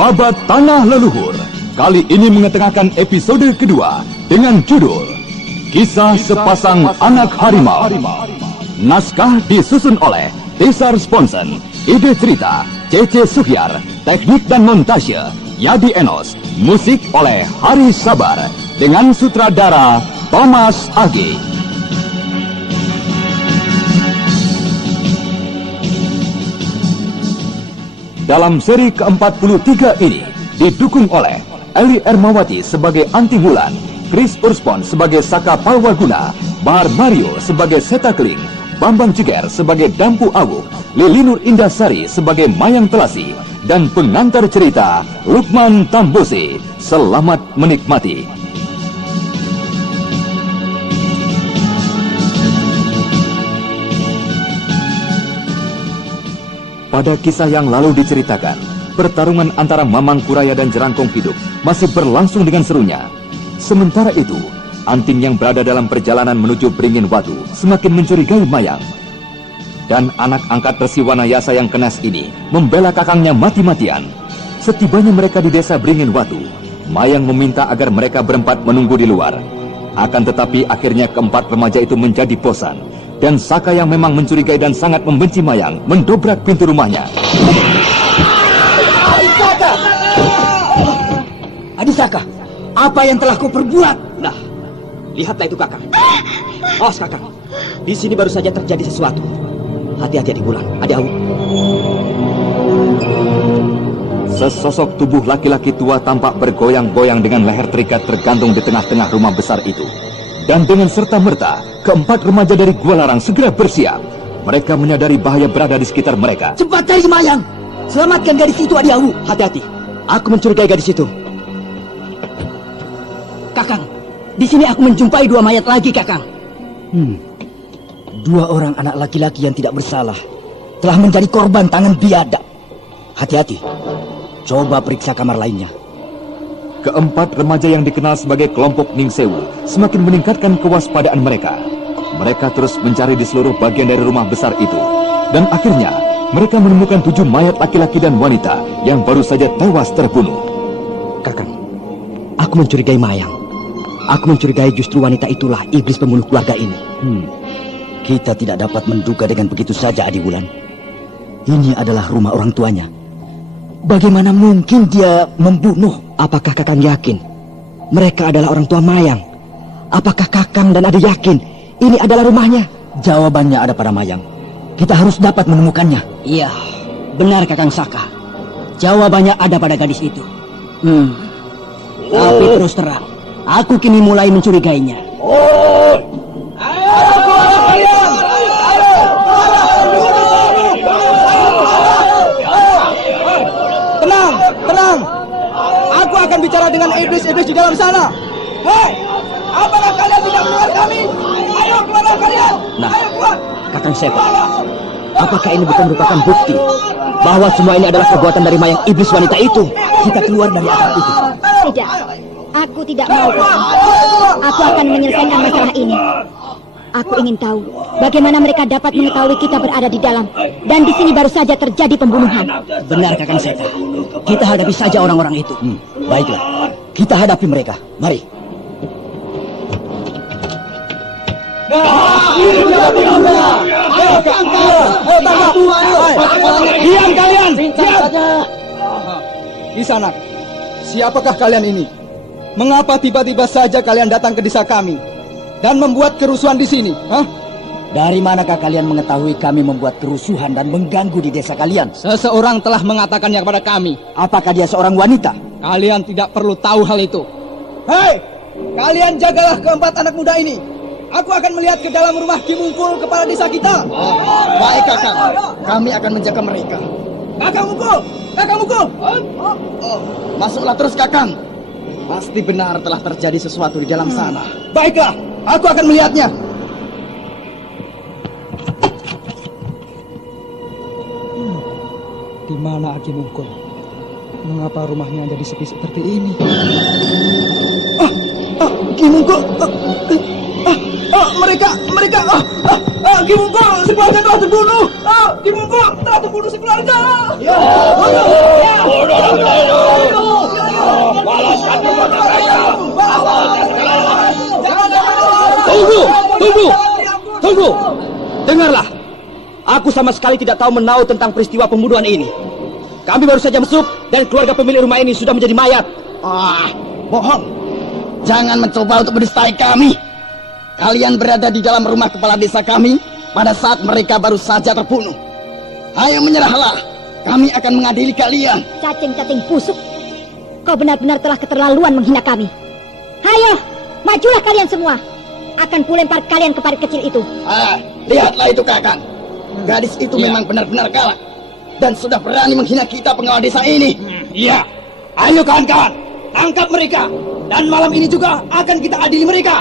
Babat Tanah Leluhur kali ini mengetengahkan episode kedua dengan judul Kisah Sepasang Anak Harimau. Naskah disusun oleh Tisar Sponsen, ide cerita C.C. Suhyar, teknik dan montase Yadi Enos, musik oleh Hari Sabar dengan sutradara Thomas Agi. Dalam seri ke-43 ini didukung oleh Eli Ermawati sebagai Anti Wulan, Chris Urspon sebagai Saka Palwaguna, Bahar Mario sebagai Seta Keling, Bambang Ciger sebagai Dampu Awuk, Lilinur Indasari sebagai Mayang Telasi, dan pengantar cerita Lukman Tambosi. Selamat menikmati. Pada kisah yang lalu diceritakan, pertarungan antara Mamang Kuraya dan Jerangkong Hidup masih berlangsung dengan serunya. Sementara itu, Anting yang berada dalam perjalanan menuju Beringin Watu semakin mencurigai Mayang. Dan anak angkat Resi Wanayasa yang kenas ini membela kakangnya mati-matian. Setibanya mereka di desa Beringin Watu, Mayang meminta agar mereka berempat menunggu di luar. Akan tetapi akhirnya keempat remaja itu menjadi bosan. Dan Saka yang memang mencurigai dan sangat membenci Mayang mendobrak pintu rumahnya. Saka! Adik Saka, apa yang telah kau perbuat? Nah, lihatlah itu kakak. Awas kakak, di sini baru saja terjadi sesuatu. Hati-hati Adik Wulan, Adik Awuk. Sesosok tubuh laki-laki tua tampak bergoyang-goyang dengan leher terikat tergantung di tengah-tengah rumah besar itu. Dan dengan serta-merta, keempat remaja dari Gua Larang segera bersiap. Mereka menyadari bahaya berada di sekitar mereka. Cepat cari Mayang! Selamatkan gadis itu, Adik Awuk. Hati-hati, aku mencurigai gadis itu. Kakang, di sini aku menjumpai dua mayat lagi, Kakang. Dua orang anak laki-laki yang tidak bersalah telah menjadi korban tangan biadab. Hati-hati, coba periksa kamar lainnya. Keempat remaja yang dikenal sebagai kelompok Ningsewu semakin meningkatkan kewaspadaan mereka. Mereka terus mencari di seluruh bagian dari rumah besar itu. Dan akhirnya, mereka menemukan 7 mayat laki-laki dan wanita yang baru saja tewas terbunuh. Kakang, aku mencurigai Mayang. Aku mencurigai justru wanita itulah iblis pembunuh keluarga ini. Kita tidak dapat menduga dengan begitu saja, Adik Wulan. Ini adalah rumah orang tuanya. Bagaimana mungkin dia membunuh? Apakah Kakang yakin mereka adalah orang tua Mayang? Apakah Kakang dan Adik yakin ini adalah rumahnya? Jawabannya ada pada Mayang. Kita harus dapat menemukannya. Iya, benar Kakang Saka. Jawabannya ada pada gadis itu. Tapi terus terang, aku kini mulai mencurigainya. Tenang. Aku akan bicara dengan iblis-iblis di dalam sana. Hei, apakah kalian tidak mendengar kami? Ayo keluar kalian. Nah, ayo keluar. Kakang Sepa, apakah ini bukan merupakan bukti bahwa semua ini adalah perbuatan dari Mayang iblis wanita itu? Kita keluar dari atap itu. Tidak, aku tidak mau. Aku akan menyelesaikan masalah ini. Aku ingin tahu bagaimana mereka dapat mengetahui kita berada di dalam. Dan di sini baru saja terjadi pembunuhan. Benar Kakang Sepa. Kita hadapi saja orang-orang itu. Baiklah, kita hadapi mereka. Mari. Diam kalian. Di sana, siapakah kalian ini? Mengapa tiba-tiba saja kalian datang ke desa kami dan membuat kerusuhan di sini? Dari manakah kalian mengetahui kami membuat kerusuhan dan mengganggu di desa kalian? Seseorang telah mengatakannya kepada kami. Apakah dia seorang wanita? Kalian tidak perlu tahu hal itu. Hei, kalian jagalah keempat anak muda ini. Aku akan melihat ke dalam rumah Ki Mungkul, kepala desa kita. Baik, Kakang. Kami akan menjaga mereka. Kakang Mungkul. Masuklah terus, Kakang. Pasti benar telah terjadi sesuatu di dalam sana. Baiklah, aku akan melihatnya. Di mana Ki Mungkul? Mengapa rumahnya jadi sepi seperti ini? Ki Mungkul. Mereka Ki Mungkul sekeluarga telah terbunuh. Ki Mungkul telah terbunuh sekeluarga. Ya. Aku sama sekali tidak tahu menau tentang peristiwa pembunuhan ini. Kami baru saja masuk dan keluarga pemilik rumah ini sudah menjadi mayat. Bohong. Jangan mencoba untuk mendustai kami. Kalian berada di dalam rumah kepala desa kami pada saat mereka baru saja terbunuh. Ayo menyerahlah. Kami akan mengadili kalian. Cacing-cacing busuk. Kau benar-benar telah keterlaluan menghina kami. Ayo, majulah kalian semua. Akan kulempar kalian ke parit kecil itu. Lihatlah itu Kakang. Gadis itu memang benar-benar galak dan sudah berani menghina kita pengawal desa ini. Iya. Ayo kawan-kawan, tangkap mereka. Dan malam ini juga akan kita adili mereka.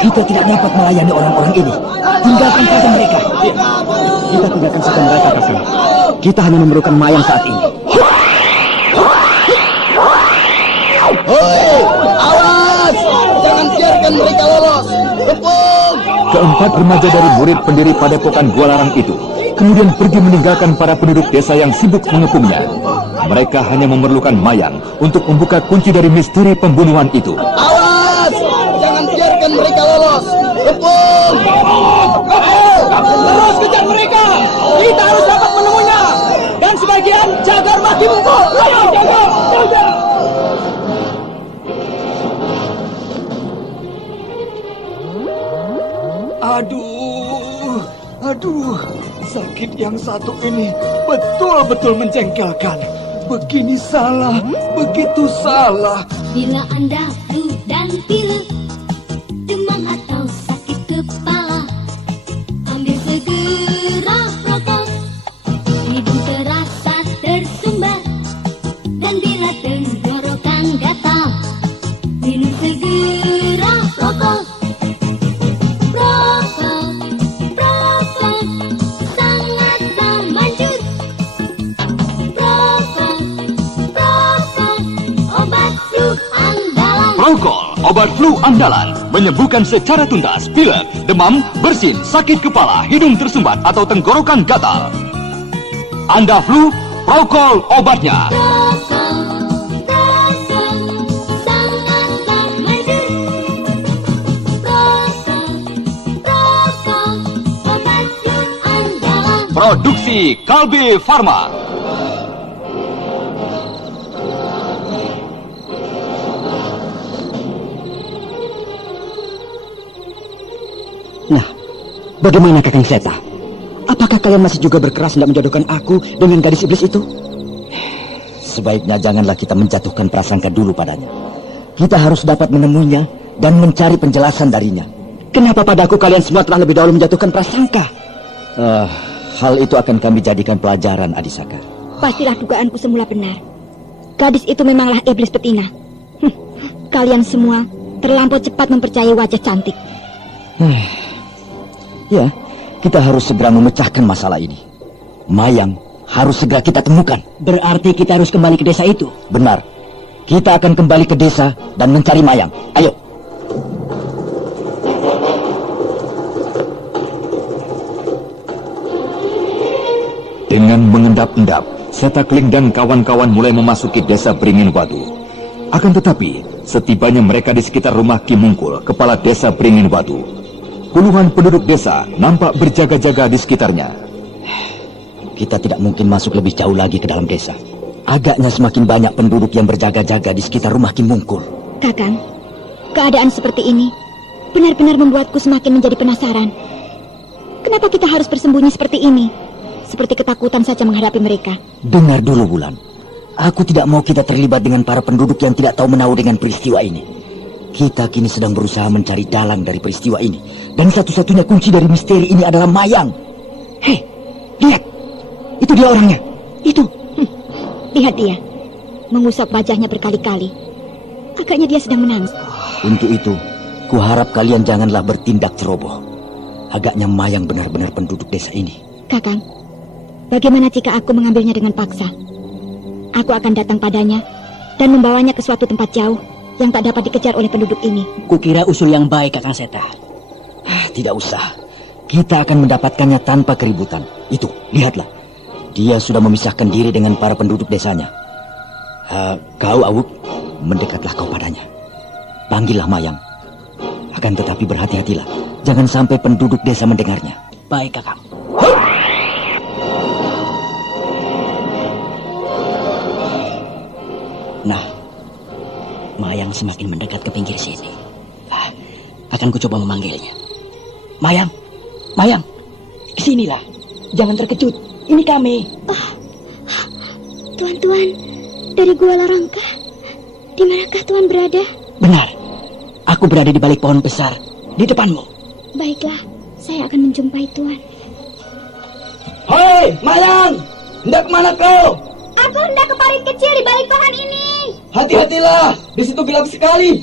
Kita tidak dapat melayani orang-orang ini. Tinggalkan saja mereka. Kita tinggalkan saja mereka, Kakang. Kita hanya memerlukan mayang saat ini. Hei, awas! Jangan biarkan mereka lolos. Kepung! Keempat remaja dari murid pendiri Padepokan Gua Larang itu kemudian pergi meninggalkan para penduduk desa yang sibuk mengepungnya. Mereka hanya memerlukan mayang untuk membuka kunci dari misteri pembunuhan itu. Awas! Jangan biarkan mereka lolos. Kepung! Terus kejar mereka. Kita harus dapat menemunya. Dan sebagian jaga rumah Ki Mungkul. Ayo, jaga. Aduh, sakit yang satu ini betul-betul menjengkelkan. Begini salah, begitu salah. Bila Anda flu dan pilek, demam atau sakit kepala, ambil segera rokok. Hidung terasa tersumbat, dan bila tenggorokan gatal, minum segera rokok. Prokol, obat flu andalan, menyembuhkan secara tuntas pilek, demam, bersin, sakit kepala, hidung tersumbat atau tenggorokan gatal. Anda flu, Prokol obatnya. Produksi Kalbe Farma. Nah, bagaimana Kakang Seta? Apakah kalian masih juga berkeras hendak menjodohkan aku dengan gadis iblis itu? Sebaiknya janganlah kita menjatuhkan prasangka dulu padanya. Kita harus dapat menemuinya dan mencari penjelasan darinya. Kenapa padaku kalian semua telah lebih dahulu menjatuhkan prasangka? Hal itu akan kami jadikan pelajaran, Adisaka. Pastilah dugaanku semula benar. Gadis itu memanglah iblis betina. Kalian semua terlampau cepat mempercayai wajah cantik. Ya, kita harus segera memecahkan masalah ini. Mayang harus segera kita temukan. Berarti kita harus kembali ke desa itu? Benar. Kita akan kembali ke desa dan mencari Mayang. Ayo. Dengan mengendap-endap, Seta Kling dan kawan-kawan mulai memasuki desa Beringin Watu. Akan tetapi, setibanya mereka di sekitar rumah Ki Mungkul, kepala desa Beringin Watu, puluhan penduduk desa nampak berjaga-jaga di sekitarnya. Kita tidak mungkin masuk lebih jauh lagi ke dalam desa. Agaknya semakin banyak penduduk yang berjaga-jaga di sekitar rumah Ki Mungkul. Kakang, keadaan seperti ini benar-benar membuatku semakin menjadi penasaran. Kenapa kita harus bersembunyi seperti ini? Seperti ketakutan saja menghadapi mereka. Dengar dulu, Wulan. Aku tidak mau kita terlibat dengan para penduduk yang tidak tahu menahu dengan peristiwa ini. Kita kini sedang berusaha mencari dalang dari peristiwa ini. Dan satu-satunya kunci dari misteri ini adalah Mayang. Hei, lihat. Itu dia orangnya. Itu. Lihat dia. Mengusap wajahnya berkali-kali. Agaknya dia sedang menangis. Untuk itu, kuharap kalian janganlah bertindak ceroboh. Agaknya Mayang benar-benar penduduk desa ini. Kakang, bagaimana jika aku mengambilnya dengan paksa? Aku akan datang padanya dan membawanya ke suatu tempat jauh yang tak dapat dikejar oleh penduduk ini. Kukira usul yang baik, Kakang Seta. Tidak usah. Kita akan mendapatkannya tanpa keributan. Itu, lihatlah. Dia sudah memisahkan diri dengan para penduduk desanya. Kau, Awuk, mendekatlah kau padanya. Panggillah Mayang. Akan tetapi berhati-hatilah. Jangan sampai penduduk desa mendengarnya. Baik, Kakang. Nah, Mayang semakin mendekat ke pinggir sini. Akan kucoba memanggilnya. Mayang, Mayang, kesinilah. Jangan terkejut. Ini kami. Tuan-tuan, dari Gua Larangkah. Di manakah Tuan berada? Benar. Aku berada di balik pohon besar, di depanmu. Baiklah, saya akan menjumpai Tuan. Hei, Mayang! Hendak kemana kau? Aku hendak ke parit kecil di balik pohon ini. Hati-hatilah, di situ gelap sekali.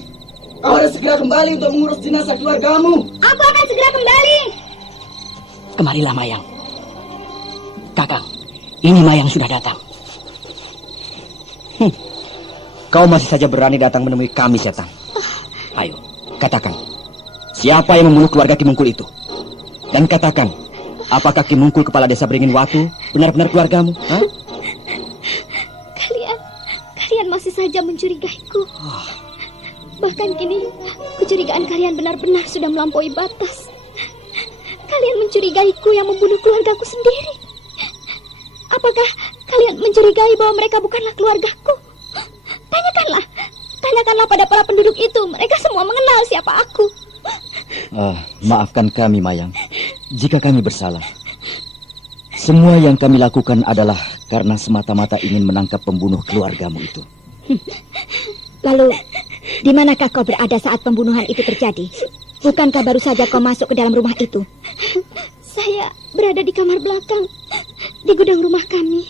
Kau harus segera kembali untuk mengurus jenazah keluargamu. Aku akan segera kembali. Kemarilah, Mayang. Kakang, ini Mayang sudah datang. Kau masih saja berani datang menemui kami, setan. Ayo, katakan. Siapa yang membunuh keluarga Ki Mungkul itu? Dan katakan, apakah Ki Mungkul kepala desa Beringin Watu benar-benar keluargamu? Hah? Kalian masih saja mencurigaiku. Bahkan kini, kecurigaan kalian benar-benar sudah melampaui batas. Kalian mencurigaiku yang membunuh keluargaku sendiri. Apakah kalian mencurigai bahwa mereka bukanlah keluargaku? Tanyakanlah pada para penduduk itu. Mereka semua mengenal siapa aku. Maafkan kami, Mayang, jika kami bersalah. Semua yang kami lakukan adalah karena semata-mata ingin menangkap pembunuh keluargamu itu. Lalu, di manakah kau berada saat pembunuhan itu terjadi? Bukankah baru saja kau masuk ke dalam rumah itu? Saya berada di kamar belakang, di gudang rumah kami.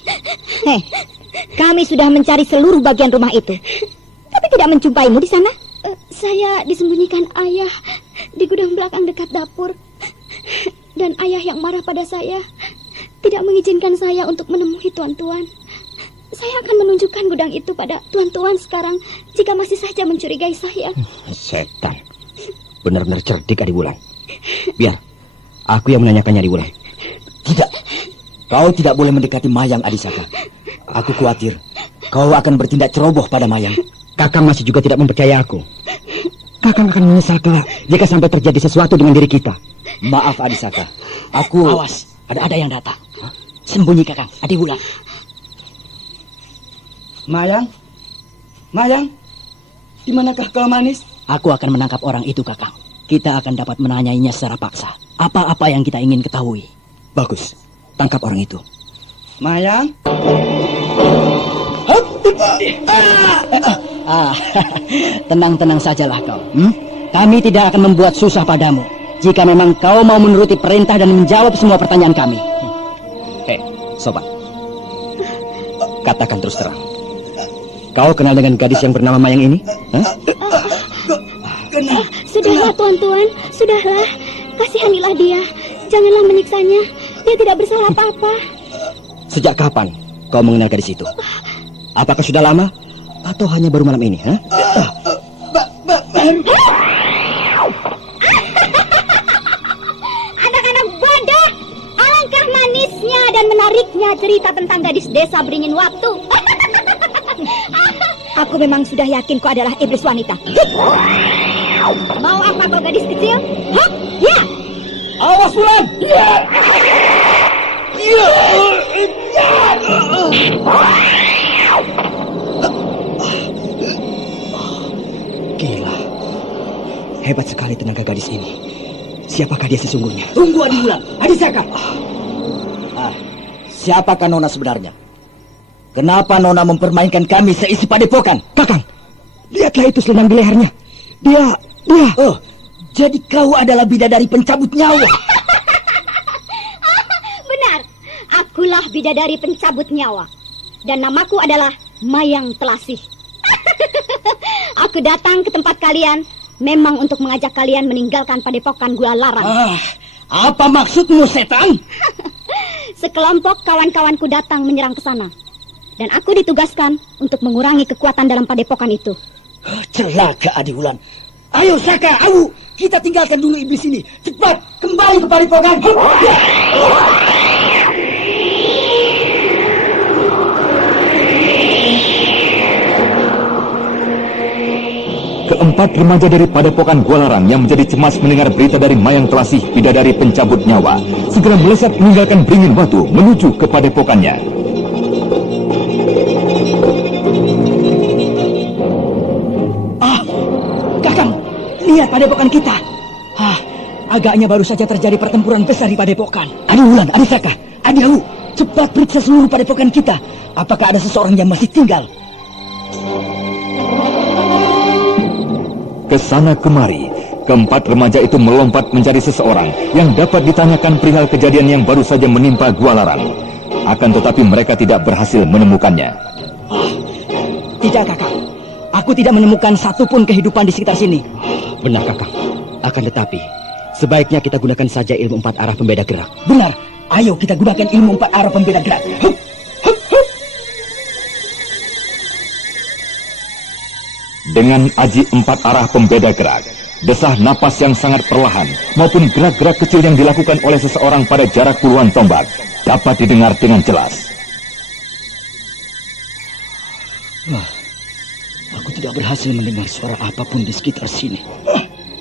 Kami sudah mencari seluruh bagian rumah itu, tapi tidak menjumpaimu di sana. Saya disembunyikan ayah di gudang belakang dekat dapur. Dan ayah yang marah pada saya tidak mengizinkan saya untuk menemui tuan-tuan. Saya akan menunjukkan gudang itu pada tuan-tuan sekarang jika masih saja mencurigai saya. Setan. Benar-benar cerdik, Adiwulan. Biar aku yang menanyakannya, Adiwulan. Tidak. Kau tidak boleh mendekati Mayang, Adisaka. Aku khawatir kau akan bertindak ceroboh pada Mayang. Kakang masih juga tidak mempercayai aku. Kakang akan menyesal kelak jika sampai terjadi sesuatu dengan diri kita. Maaf, Adisaka. Aku... Awas, ada yang datang. Sembunyi, Kakang. Adiwulan. Mayang? Mayang? Di manakah kau, manis? Aku akan menangkap orang itu, Kakang. Kita akan dapat menanyainya secara paksa. Apa-apa yang kita ingin ketahui. Bagus. Tangkap orang itu. Mayang? Tenang-tenang sajalah kau. Kami tidak akan membuat susah padamu. Jika memang kau mau menuruti perintah dan menjawab semua pertanyaan kami. Sobat. Katakan terus terang. Kau kenal dengan gadis yang bernama Mayang ini? Sudahlah, tuan-tuan. Sudahlah. Kasihanilah dia. Janganlah menyiksanya. Dia tidak bersalah apa-apa. Sejak kapan kau mengenal gadis itu? Apakah sudah lama? Atau hanya baru malam ini? Anak-anak bodoh. Alangkah manisnya dan menariknya cerita tentang gadis desa Beringin Watu. Aku memang sudah yakin kau adalah iblis wanita. Mau apa kau, gadis kecil? Hah? Ya. Awas, Wulan! Gila. Hebat sekali tenaga gadis ini. Siapakah dia sesungguhnya? Tunggu, Adiwulan. Adisaka. Siapakah Nona sebenarnya? Kenapa Nona mempermainkan kami seisi padepokan? Kakang, lihatlah itu selendang di lehernya. Dia... Oh, jadi kau adalah bidadari pencabut nyawa. Benar. Akulah bidadari pencabut nyawa. Dan namaku adalah Mayang Telasih. Aku datang ke tempat kalian memang untuk mengajak kalian meninggalkan padepokan Gua Larang. Apa maksudmu, setan? Sekelompok kawan-kawanku datang menyerang ke sana. Dan aku ditugaskan untuk mengurangi kekuatan dalam padepokan itu. Celaka, Adiwulan. Ayo, Saka, Awu, kita tinggalkan dulu iblis ini. Cepat, kembali ke padepokan. Keempat remaja dari Padepokan Gualarang yang menjadi cemas mendengar berita dari Mayang Telasih bidadari pencabut nyawa segera melesat meninggalkan Beringin Watu menuju ke padepokannya. Kakang, lihat padepokan kita. Agaknya baru saja terjadi pertempuran besar di padepokan. Adi Wulan, Adi Saka, Adi Hawu, cepat periksa seluruh padepokan kita. Apakah ada seseorang yang masih tinggal? Kesana kemari, keempat remaja itu melompat mencari seseorang yang dapat ditanyakan perihal kejadian yang baru saja menimpa Gualarang. Akan tetapi mereka tidak berhasil menemukannya. Tidak, Kakang. Aku tidak menemukan satupun kehidupan di sekitar sini. Benar, Kakang. Akan tetapi, sebaiknya kita gunakan saja ilmu 4 arah pembeda gerak. Benar. Ayo kita gunakan ilmu 4 arah pembeda gerak. Hup. Dengan aji 4 arah pembeda gerak, desah napas yang sangat perlahan maupun gerak-gerak kecil yang dilakukan oleh seseorang pada jarak puluhan tombak dapat didengar dengan jelas. Aku tidak berhasil mendengar suara apapun di sekitar sini.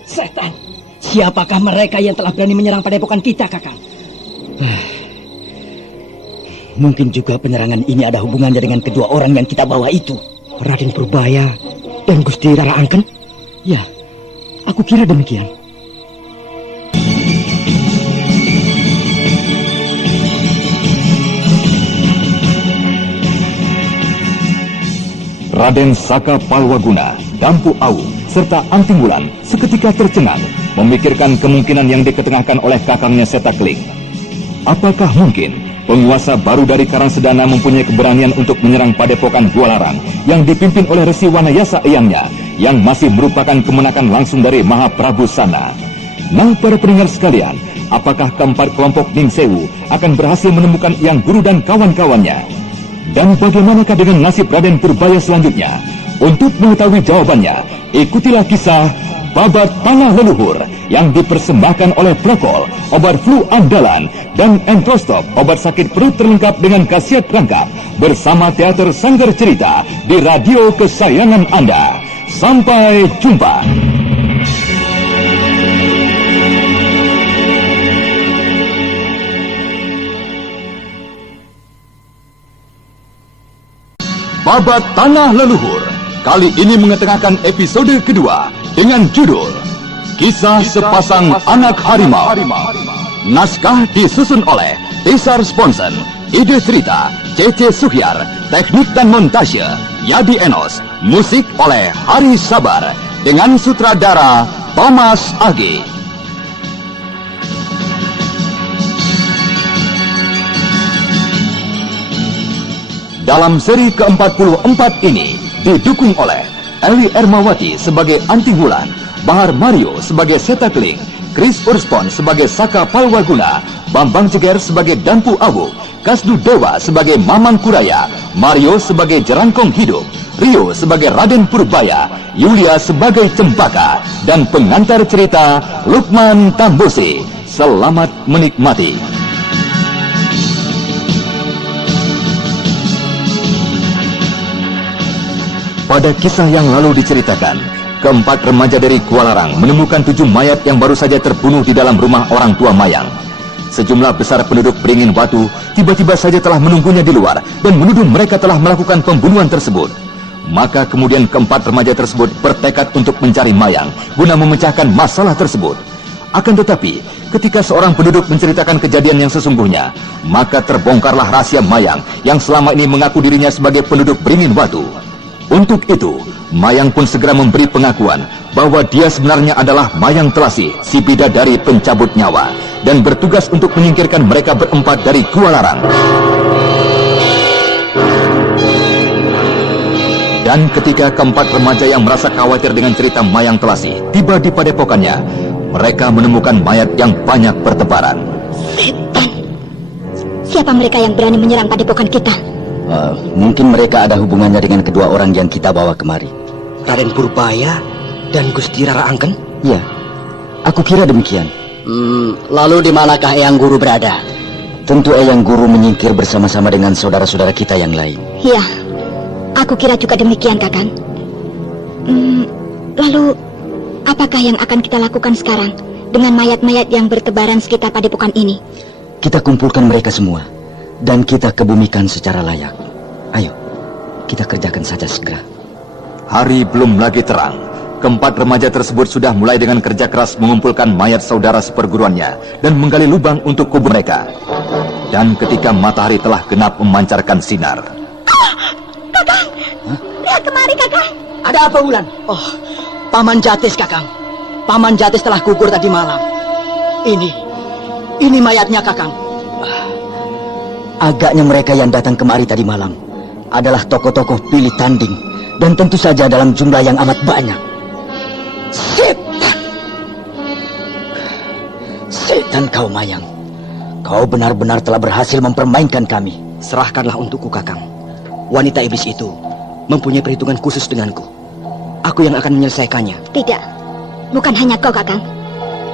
Setan! Siapakah mereka yang telah berani menyerang padepokan kita, Kakang? Mungkin juga penyerangan ini ada hubungannya dengan kedua orang yang kita bawa itu. Raden Purbaya dan Gusti Rara Angken? Ya, aku kira demikian. Raden Saka Palwaguna, Dampu Awu, serta Anting Wulan seketika tercengang memikirkan kemungkinan yang diketengahkan oleh kakangnya Setakling. Apakah mungkin penguasa baru dari Karangsedana mempunyai keberanian untuk menyerang padepokan Gualarang yang dipimpin oleh Resi Wanayasa Eyangnya yang masih merupakan kemenakan langsung dari Mahaprabu sana? Nah, para pendengar sekalian, apakah keempat kelompok Ningsewu akan berhasil menemukan Eyang Guru dan kawan-kawannya? Dan bagaimanakah dengan nasib Raden Purbaya selanjutnya? Untuk mengetahui jawabannya, ikutilah kisah Babat Tanah Leluhur yang dipersembahkan oleh Prokol, obat flu andalan, dan Entrostop, obat sakit perut terlengkap dengan khasiat rangkap, bersama Teater Sanggar Cerita di radio kesayangan Anda. Sampai jumpa. Babat Tanah Leluhur kali ini mengetengahkan episode kedua dengan judul Kisah Sepasang Anak Harimau. Naskah disusun oleh Tisar Sponsen, ide cerita C.C. Suhyar, teknik dan montase Yadi Enos, musik oleh Hari Sabar dengan sutradara Thomas Agi. Dalam seri ke-44 ini didukung oleh Eli Ermawati sebagai Anting Wulan, Bahar Mario sebagai Setakling, Chris Urspon sebagai Saka Palwaguna, Bambang Jeger sebagai Dampu Awu, Kasdu Dewa sebagai Mamang Kuraya, Mario sebagai Jerangkong Hidup, Rio sebagai Raden Purbaya, Yulia sebagai Cempaka, dan pengantar cerita Lukman Tambusi. Selamat menikmati. Pada kisah yang lalu diceritakan, keempat remaja dari Gualarang menemukan 7 mayat yang baru saja terbunuh di dalam rumah orang tua Mayang. Sejumlah besar penduduk Beringin Watu tiba-tiba saja telah menunggunya di luar dan menuduh mereka telah melakukan pembunuhan tersebut. Maka kemudian keempat remaja tersebut bertekad untuk mencari Mayang guna memecahkan masalah tersebut. Akan tetapi, ketika seorang penduduk menceritakan kejadian yang sesungguhnya, maka terbongkarlah rahasia Mayang yang selama ini mengaku dirinya sebagai penduduk Beringin Watu. Untuk itu, Mayang pun segera memberi pengakuan bahwa dia sebenarnya adalah Mayang Telasih, si bidadari pencabut nyawa, dan bertugas untuk menyingkirkan mereka berempat dari Gualarang. Dan ketika keempat remaja yang merasa khawatir dengan cerita Mayang Telasih tiba di padepokannya, mereka menemukan mayat yang banyak bertebaran. Setan! Siapa mereka yang berani menyerang padepokan kita? Mungkin mereka ada hubungannya dengan kedua orang yang kita bawa kemari. Raden Purbaya dan Gusti Rara Angken? Ya, aku kira demikian. Lalu di manakah Eyang Guru berada? Tentu Eyang Guru menyingkir bersama-sama dengan saudara-saudara kita yang lain. Iya, aku kira juga demikian, Kakang. Lalu, apakah yang akan kita lakukan sekarang dengan mayat-mayat yang bertebaran sekitar padepokan ini? Kita kumpulkan mereka semua dan kita kebumikan secara layak. Ayo, kita kerjakan saja segera. Hari belum lagi terang. Keempat remaja tersebut sudah mulai dengan kerja keras mengumpulkan mayat saudara seperguruannya dan menggali lubang untuk kubur mereka. Dan ketika matahari telah genap memancarkan sinar. Kakang! Lihat kemari, Kakang! Ada apa, Wulan? Oh, Paman Jatis, Kakang. Paman Jatis telah gugur tadi malam. Ini mayatnya, Kakang. Agaknya mereka yang datang kemari tadi malam adalah tokoh-tokoh pilih tanding, dan tentu saja dalam jumlah yang amat banyak. Setan! Setan kau, Mayang. Kau benar-benar telah berhasil mempermainkan kami. Serahkanlah untukku, Kakang. Wanita iblis itu mempunyai perhitungan khusus denganku. Aku yang akan menyelesaikannya. Tidak, bukan hanya kau, Kakang.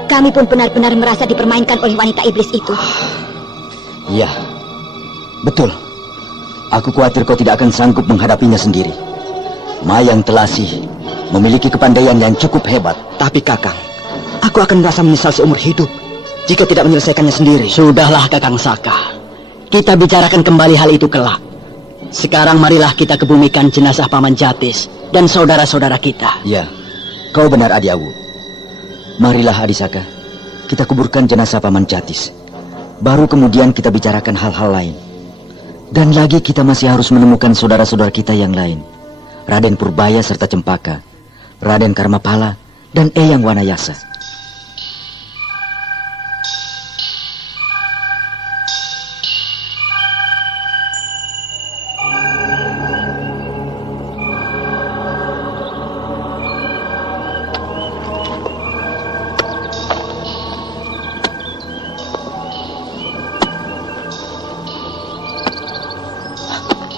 Kami pun benar-benar merasa dipermainkan oleh wanita iblis itu. Iya, betul. Aku khawatir kau tidak akan sanggup menghadapinya sendiri. Mayang Telasi memiliki kepandaian yang cukup hebat. Tapi Kakang, aku akan merasa menyesal seumur hidup jika tidak menyelesaikannya sendiri. Sudahlah, Kakang Saka. Kita bicarakan kembali hal itu kelak. Sekarang marilah kita kebumikan jenazah Paman Jatis dan saudara-saudara kita. Ya, kau benar, Adi Awu. Marilah, Adi Saka, kita kuburkan jenazah Paman Jatis. Baru kemudian kita bicarakan hal-hal lain. Dan lagi kita masih harus menemukan saudara-saudara kita yang lain. Raden Purbaya serta Cempaka, Raden Karmapala, dan Eyang Wanayasa.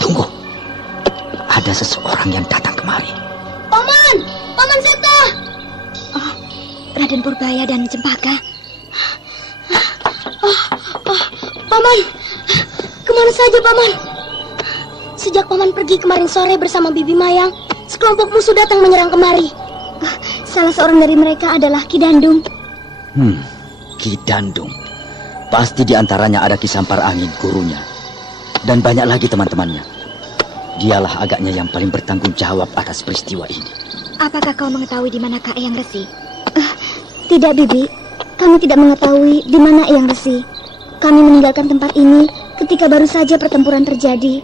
Tunggu, ada seseorang yang datang kemari. Paman! Paman Seta! Oh, Raden Purbaya dan Cempaka. Paman! Kemana saja, Paman? Sejak Paman pergi kemarin sore bersama Bibi Mayang, sekelompok musuh datang menyerang kemari. Salah seorang dari mereka adalah Ki Dandung. Ki Dandung. Pasti di antaranya ada Ki Sampar Angin, gurunya. Dan banyak lagi teman-temannya. Dialah agaknya yang paling bertanggung jawab atas peristiwa ini. Apakah kau mengetahui di mana Kak Eyang Resi? Tidak, Bibi. Kami tidak mengetahui di mana Eyang Resi. Kami meninggalkan tempat ini ketika baru saja pertempuran terjadi.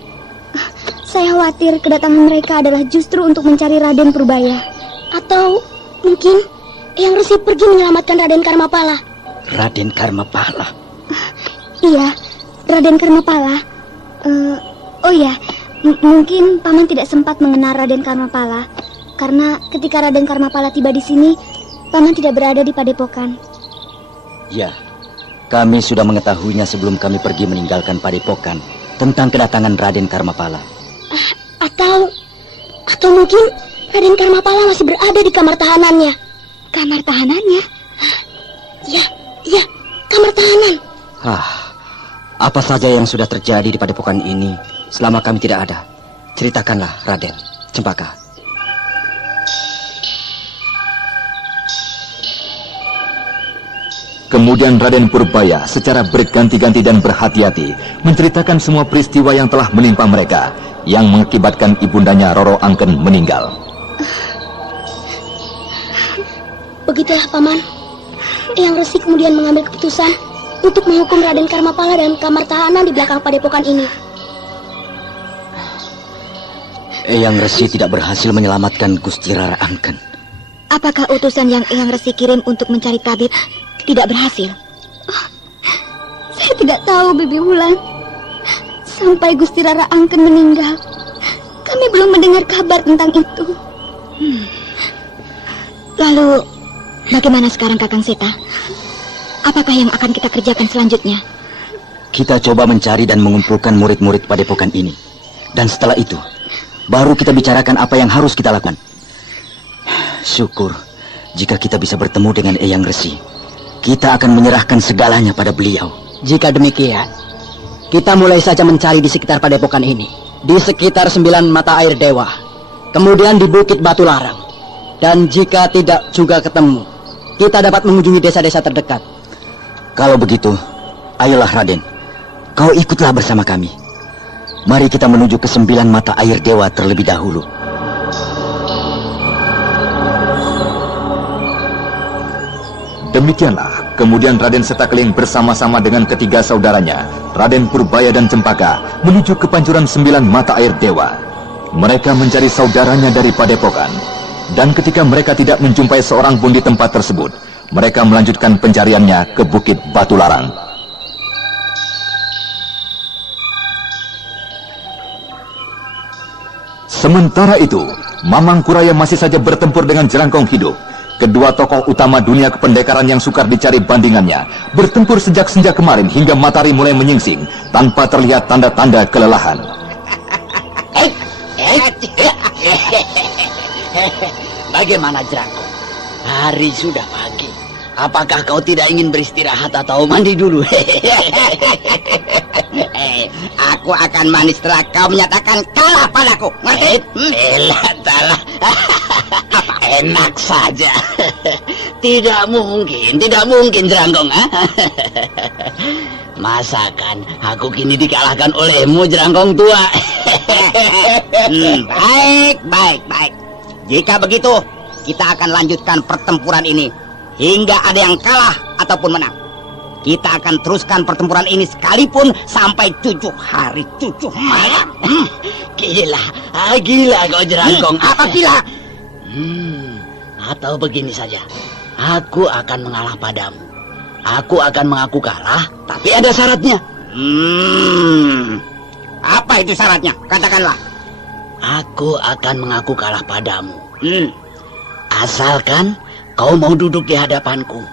Saya khawatir kedatangan mereka adalah justru untuk mencari Raden Purbaya. Atau mungkin Eyang Resi pergi menyelamatkan Raden Karmapala. Raden Karmapala? Iya, Raden Karmapala. Oh ya, mungkin Paman tidak sempat mengenal Raden Karmapala karena ketika Raden Karmapala tiba di sini, Paman tidak berada di padepokan. Ya, kami sudah mengetahuinya sebelum kami pergi meninggalkan padepokan tentang kedatangan Raden Karmapala. Atau mungkin Raden Karmapala masih berada di kamar tahanannya. Kamar tahanannya? Ya, kamar tahanan. Apa saja yang sudah terjadi di padepokan ini selama kami tidak ada? Ceritakanlah, Raden, Cempaka. Kemudian Raden Purbaya secara berganti-ganti dan berhati-hati menceritakan semua peristiwa yang telah menimpa mereka, yang mengakibatkan ibundanya Roro Angken meninggal. Begitulah, Paman. Eyang Resi kemudian mengambil keputusan untuk menghukum Raden Karmapala dalam kamar tahanan di belakang padepokan ini. Eyang Resi tidak berhasil menyelamatkan Gusti Rara Angken. Apakah utusan yang Eyang Resi kirim untuk mencari tabib tidak berhasil? Saya tidak tahu, Bibi Wulan. Sampai Gusti Rara Angken meninggal, kami belum mendengar kabar tentang itu. Lalu, bagaimana sekarang Kakang Seta? Apakah yang akan kita kerjakan selanjutnya? Kita coba mencari dan mengumpulkan murid-murid padepokan ini. Dan setelah itu, baru kita bicarakan apa yang harus kita lakukan. Syukur jika kita bisa bertemu dengan Eyang Resi. Kita akan menyerahkan segalanya pada beliau. Jika demikian, kita mulai saja mencari di sekitar padepokan ini. Di sekitar 9 mata air dewa. Kemudian di Bukit Batu Larang. Dan jika tidak juga ketemu, kita dapat mengunjungi desa-desa terdekat. Kalau begitu, ayolah Raden, kau ikutlah bersama kami. Mari kita menuju ke 9 mata air dewa terlebih dahulu. Demikianlah, kemudian Raden Setakling bersama-sama dengan ketiga saudaranya, Raden Purbaya dan Cempaka, menuju ke pancuran 9 mata air dewa. Mereka mencari saudaranya dari Padepokan, dan ketika mereka tidak menjumpai seorang pun di tempat tersebut, mereka melanjutkan pencariannya ke Bukit Batu Larang. Sementara itu, Mamang Kuraya masih saja bertempur dengan Jerangkong Hidup. Kedua tokoh utama dunia kependekaran yang sukar dicari bandingannya bertempur sejak senja kemarin hingga matahari mulai menyingsing tanpa terlihat tanda-tanda kelelahan. Bagaimana Jerangkong? Hari sudah pagi. Apakah kau tidak ingin beristirahat atau mandi dulu? Aku akan mandi setelah kau menyatakan kalah padaku. Salah. Enak saja. Tidak mungkin Jerangkong. Masakan aku kini dikalahkan olehmu, Jerangkong tua. Baik. Jika begitu, kita akan lanjutkan pertempuran ini hingga ada yang kalah ataupun menang. Kita akan teruskan pertempuran ini sekalipun sampai 7 hari 7 malam. Gila kau Jerangkong. Apa gila? Atau begini saja, aku akan mengalah padamu. Aku akan mengaku kalah, tapi ada syaratnya. Apa itu syaratnya? Katakanlah. Aku akan mengaku kalah padamu. Asalkan kau mau duduk di hadapanku,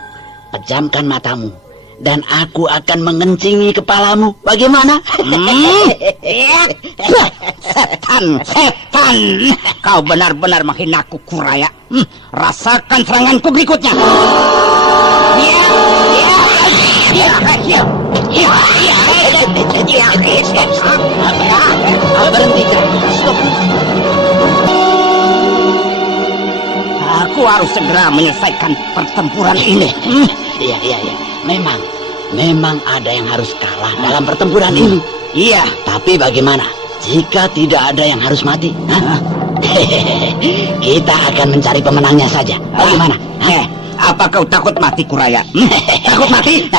pejamkan matamu, dan aku akan mengencingi kepalamu. Bagaimana? Setan! Kau benar-benar menghinaku, Kuraya. Rasakan seranganku berikutnya. Berhenti, stop. Aku harus segera menyelesaikan pertempuran ini. Iya. Memang ada yang harus kalah dalam pertempuran ini. Iya. Tapi bagaimana jika tidak ada yang harus mati? Kita akan mencari pemenangnya saja. Bagaimana? Apa kau takut mati, Kuraya? Takut mati?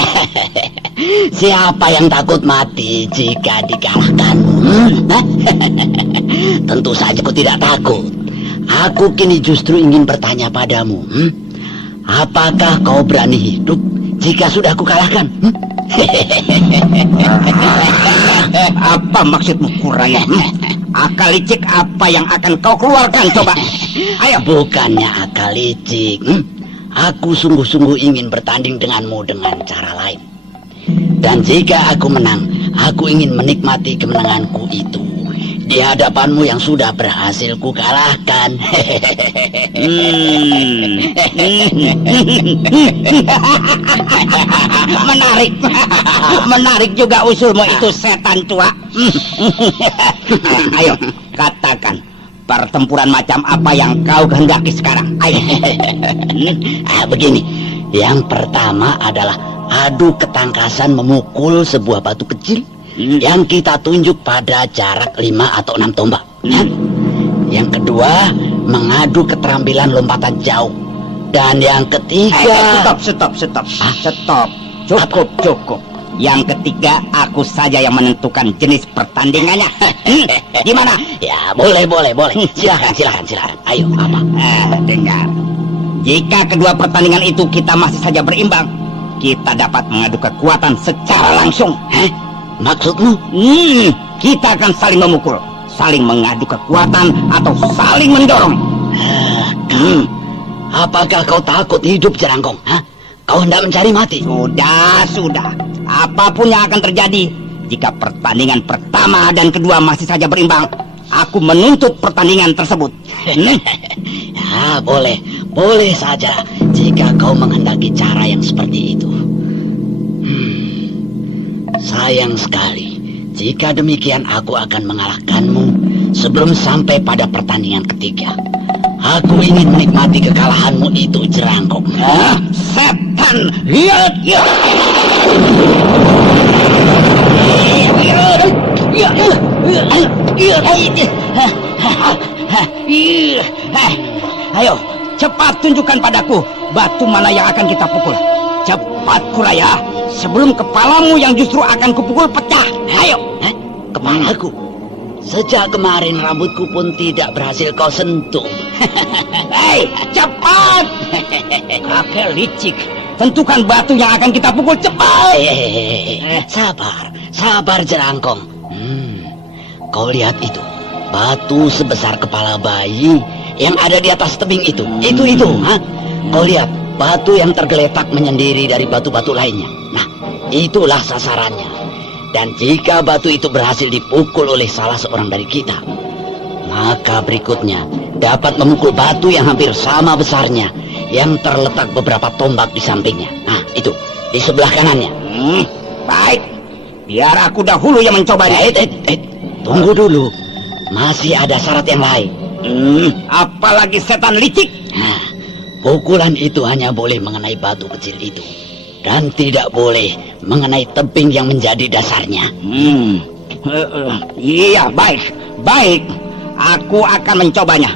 Siapa yang takut mati jika dikalahkanmu? Tentu saja aku tidak takut. Aku kini justru ingin bertanya padamu. Apakah kau berani hidup jika sudah aku kalahkan? Apa maksudmu, Kuraya? Akal licik apa yang akan kau keluarkan, coba? Ayo. Bukannya akal licik. Aku sungguh-sungguh ingin bertanding denganmu dengan cara lain. Dan jika aku menang, aku ingin menikmati kemenanganku itu di hadapanmu yang sudah berhasil ku kalahkan. Menarik juga usulmu itu, setan tua. Ayo, katakan pertempuran macam apa yang kau kehendaki sekarang? Ayo. Begini, yang pertama adalah adu ketangkasan memukul sebuah batu kecil yang kita tunjuk pada jarak 5 atau 6 tombak. Yang kedua, mengadu keterampilan lompatan jauh. Dan yang ketiga... Stop. Cukup. Yang ketiga, aku saja yang menentukan jenis pertandingannya. Gimana? Ya, boleh. Silakan. Ayo, apa? Dengar. Jika kedua pertandingan itu kita masih saja berimbang, kita dapat mengadu kekuatan secara langsung. Maksudmu? Kita akan saling memukul, saling mengadu kekuatan, atau saling mendorong. Apakah kau takut hidup, Jerangkong? Kau hendak mencari mati? Sudah. Apapun yang akan terjadi, jika pertandingan pertama dan kedua masih saja berimbang, aku menuntut pertandingan tersebut. Ya, boleh saja jika kau menghendaki cara yang seperti itu. Sayang sekali, jika demikian aku akan mengalahkanmu sebelum sampai pada pertandingan ketiga. Aku ingin menikmati kekalahanmu itu, Jerangkong. Setan! Lihat! Ayo, cepat tunjukkan padaku batu mana yang akan kita pukul. Cepat, Kuraya, sebelum kepalamu yang justru akan kupukul pecah. Ayo. Kepalaku? Sejak kemarin rambutku pun tidak berhasil kau sentuh. Hei, cepat! Kakek licik, tentukan batu yang akan kita pukul cepat. Sabar Jerangkong. Kau lihat itu, batu sebesar kepala bayi yang ada di atas tebing itu. Itu, ha? Kau lihat batu yang tergeletak menyendiri dari batu-batu lainnya. Nah, itulah sasarannya. Dan jika batu itu berhasil dipukul oleh salah seorang dari kita, maka berikutnya dapat memukul batu yang hampir sama besarnya yang terletak beberapa tombak di sampingnya. Nah, itu di sebelah kanannya. Baik, biar aku dahulu yang mencobanya. Tunggu dulu, masih ada syarat yang lain. Apalagi setan licik. Nah, pukulan itu hanya boleh mengenai batu kecil itu dan tidak boleh mengenai tebing yang menjadi dasarnya. Iya, baik. Aku akan mencobanya.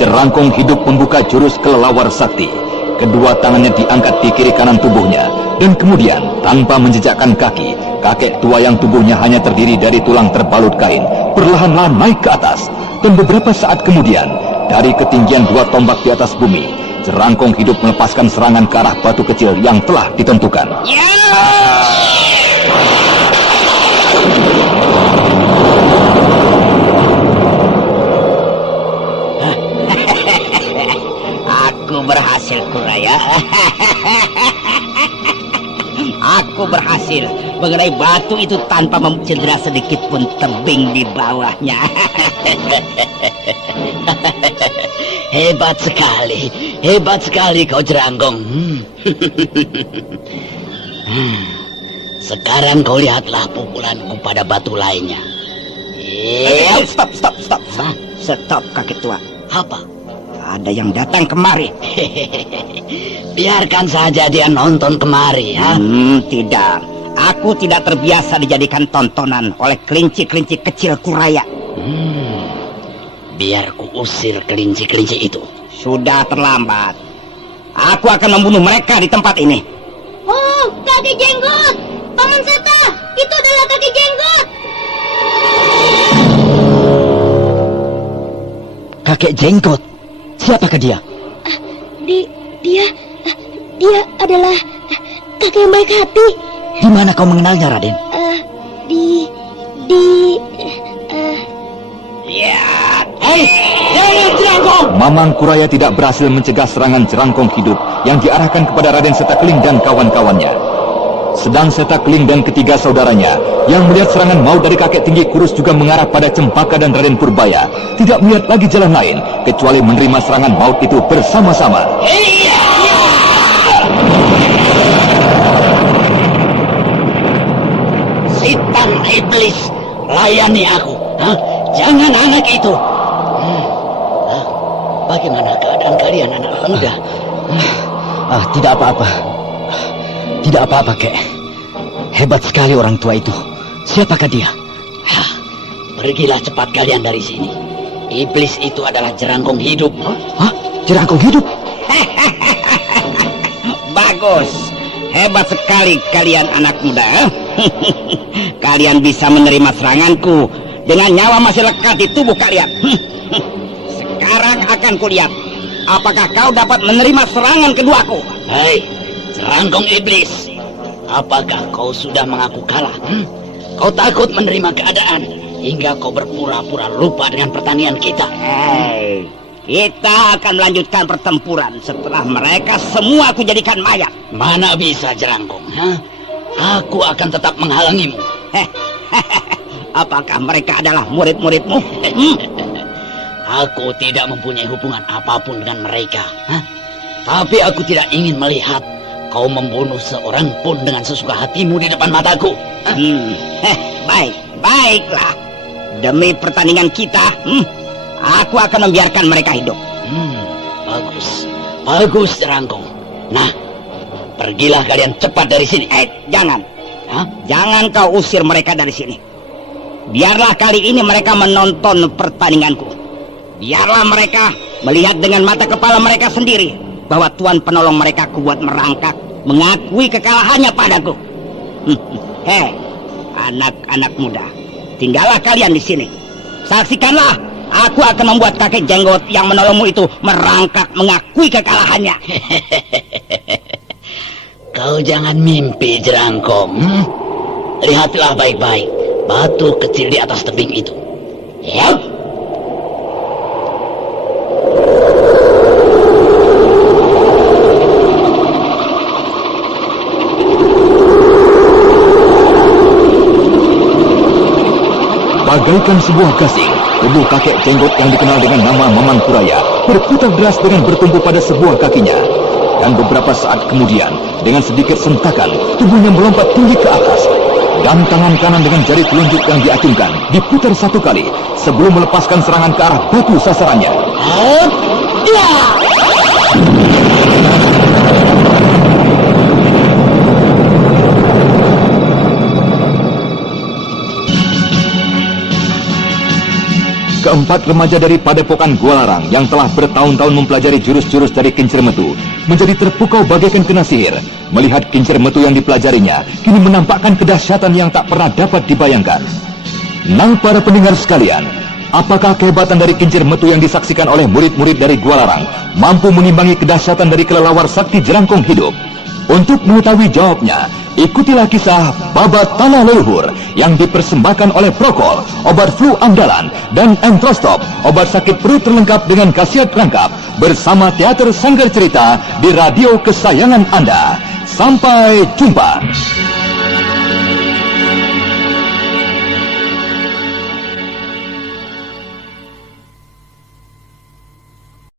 Jerangkong hidup membuka jurus kelelawar sakti. Kedua tangannya diangkat di kiri kanan tubuhnya, dan kemudian tanpa menjejakkan kaki, kakek tua yang tubuhnya hanya terdiri dari tulang terbalut kain perlahan-lahan naik ke atas. Dan beberapa saat kemudian, dari ketinggian 2 tombak di atas bumi, Jerangkong hidup melepaskan serangan ke arah batu kecil yang telah ditentukan. Aku berhasil, Kuraya. Aku berhasil mengenai batu itu tanpa mencedera sedikit pun tebing di bawahnya. Hebat sekali kau, Jerangkong. Sekarang kau lihatlah pukulanku pada batu lainnya. Stop. Stop, kakek tua. Apa? Ada yang datang kemari. Biarkan saja dia nonton kemari, ya. Tidak. Aku tidak terbiasa dijadikan tontonan oleh kelinci-kelinci kecil Kuraya. Biar ku usir kelinci-kelinci itu. Sudah terlambat. Aku akan membunuh mereka di tempat ini. Oh, kakek jenggot! Paman Seta, itu adalah kakek jenggot! Kakek jenggot? Siapakah dia? Dia adalah kakek yang baik hati. Di mana kau mengenalnya, Raden? Mamang Kuraya tidak berhasil mencegah serangan Jerangkong hidup yang diarahkan kepada Raden Setakling dan kawan-kawannya. Sedang Setakling dan ketiga saudaranya yang melihat serangan maut dari kakek tinggi kurus juga mengarah pada Cempaka dan Raden Purbaya, tidak melihat lagi jalan lain kecuali menerima serangan maut itu bersama-sama. Setan iblis, layani aku. Jangan anak itu. Bagaimana keadaan kalian, anak muda? Tidak apa-apa. Tidak apa-apa, Kek. Hebat sekali orang tua itu. Siapakah dia? Pergilah cepat kalian dari sini. Iblis itu adalah Jerangkong hidup. Jerangkong hidup? Bagus. Hebat sekali kalian anak muda. Kalian bisa menerima seranganku dengan nyawa masih lekat di tubuh kalian. Sekarang akan kulihat apakah kau dapat menerima serangan keduaku. Hei, Jerangkong iblis, apakah kau sudah mengaku kalah? Kau takut menerima keadaan hingga kau berpura-pura lupa dengan pertandingan kita. Hei, kita akan melanjutkan pertempuran setelah mereka semua aku jadikan mayat. Mana bisa, Jerangkong? Aku akan tetap menghalangimu. Apakah mereka adalah murid-muridmu? Aku tidak mempunyai hubungan apapun dengan mereka. Tapi aku tidak ingin melihat kau membunuh seorang pun dengan sesuka hatimu di depan mataku. Baiklah. Demi pertandingan kita, aku akan membiarkan mereka hidup. Bagus, Jerangkong. Nah, pergilah kalian cepat dari sini. Jangan. Jangan kau usir mereka dari sini. Biarlah kali ini mereka menonton pertandinganku. Biarlah mereka melihat dengan mata kepala mereka sendiri bahwa Tuhan penolong mereka kuat merangkak, mengakui kekalahannya padaku. Anak-anak muda, tinggallah kalian di sini. Saksikanlah, aku akan membuat kakek jenggot yang menolongmu itu merangkak, mengakui kekalahannya. Kau jangan mimpi, Jerangkong. Lihatlah baik-baik batu kecil di atas tebing itu. Yap. Bagaikan sebuah gasing, tubuh kakek jenggot yang dikenal dengan nama Mamang Kuraya berputar deras dengan bertumpu pada sebuah kakinya. Dan beberapa saat kemudian, dengan sedikit sentakan, tubuhnya melompat tinggi ke atas. Dan tangan kanan dengan jari telunjuk yang diacungkan diputar satu kali sebelum melepaskan serangan ke arah batu sasarannya. Keempat remaja dari Padepokan Gua Larang yang telah bertahun-tahun mempelajari jurus-jurus dari kincir metu menjadi terpukau bagaikan kena sihir. Melihat kincir metu yang dipelajarinya kini menampakkan kedahsyatan yang tak pernah dapat dibayangkan. Nah, para pendengar sekalian, apakah kehebatan dari kincir metu yang disaksikan oleh murid-murid dari Gua Larang mampu mengimbangi kedahsyatan dari kelelawar sakti Jerangkong hidup? Untuk mengetahui jawabnya, ikutilah kisah Babat Tanah Leluhur yang dipersembahkan oleh Prokol, obat flu andalan, dan Entrostop, obat sakit perut terlengkap dengan khasiat lengkap, bersama Teater Sanggar Cerita di radio kesayangan Anda. Sampai jumpa.